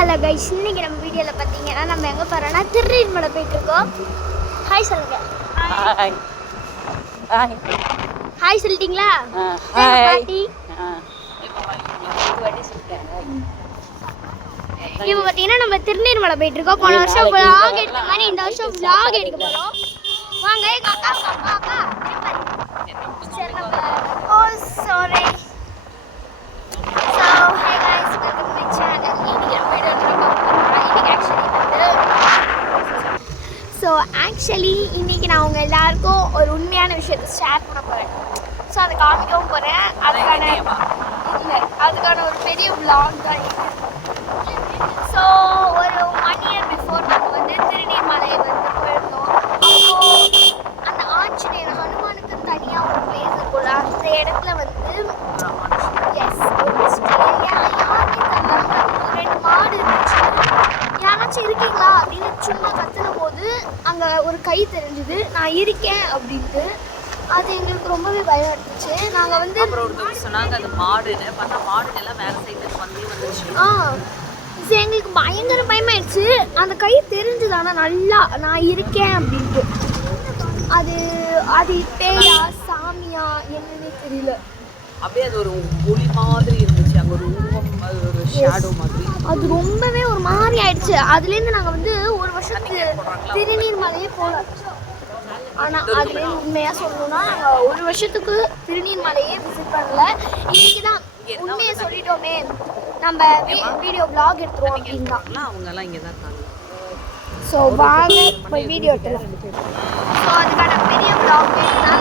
Hello guys, இன்னைக்கு நம்ம வீடியோவில் பார்த்தீங்கன்னா நம்ம எங்கே போகிறோன்னா திருநீர்மலை போயிட்டுருக்கோம். ஹாய் சொல்லுங்க. ஹாய் ஹாய் ஹாய் சொல்லிட்டீங்களா? ஹாய் பாட்டி இப்போ பார்த்தீங்கன்னா நம்ம திருநீர்மலை போயிட்டுருக்கோம். போன வருஷம் vlog எடுத்த மாதிரி இந்த வருஷம் vlog எடுக்க போகிறோம். வாங்க எங்கள் அக்கா அக்கா அக்கா சரி நம்ம சாரி. ஸோ ஆக்சுவலி இன்றைக்கி நான் உங்கள் எல்லாருக்கும் ஒரு உண்மையான விஷயத்தை ஷேர் பண்ண போகிறேன். ஸோ அதை காமிக்கவும் போகிறேன். அதுக்கான ஒரு பெரிய vlog தான் இது. ஸோ ஒரு 1 year before நாங்கள் வந்து திருநீர்மலை வந்து போயிருந்தோம். அப்போது அந்த ஆஞ்சநேயர் ஹனுமானுக்கு தனியாக ஒரு பிளேஸ் இருக்குல்ல, அந்த இடத்துல வந்து எஸ் யாருமே தந்தாங்க. 2 மாடு இருந்துச்சு. யாராச்சும் இருக்கீங்களா அப்படின்னு சும்மா கத்துன போது அங்கே ஒரு கை தெரிஞ்சுது, நான் இருக்கேன் அப்படின்ட்டு. அது எங்களுக்கு ரொம்பவே பயம் எடுத்துச்சு. நாங்கள் வந்து சொன்னாங்க அது மாடுன்னு பார்த்தா மாடுன்னெல்லாம் வேறு சைடில் வந்துச்சு. சரி எங்களுக்கு பயங்கர பயமாயிடுச்சு. அந்த கை தெரிஞ்சுது, ஆனால் நல்லா நான் இருக்கேன் அப்படின்ட்டு. அது அது பேயா சாமியா என்னன்னே தெரியல. அப்படியே அது ஒரு ஒளி மாதிரி இருந்துச்சு. அங்கே ஒரு உருவம், ஒரு ஷேடோ மாதிரி. அது ரொம்பவே ஒரு மாதிரி ஆயிடுச்சு. அதுலேருந்து நாங்கள் வந்து ஒரு வருஷத்துக்கு திருநீர்மலையே போகல. ஆனால் அதுலேருந்து உண்மையாக சொல்லணும்னா நாங்கள் ஒரு வருஷத்துக்கு திருநீர்மலையே விசிட் பண்ணல. இன்னைக்கு தான் உண்மையை சொல்லிட்டோமே, நம்ம வீடியோ vlog எடுத்துருவோம் அப்படின்னா. அவங்கெல்லாம் இங்கே தான் இருக்காங்க. ஸோ வாங்க போய் வீடியோ எடுத்துலாம். ஸோ அதுக்கான பெரிய vlog வேணும்னா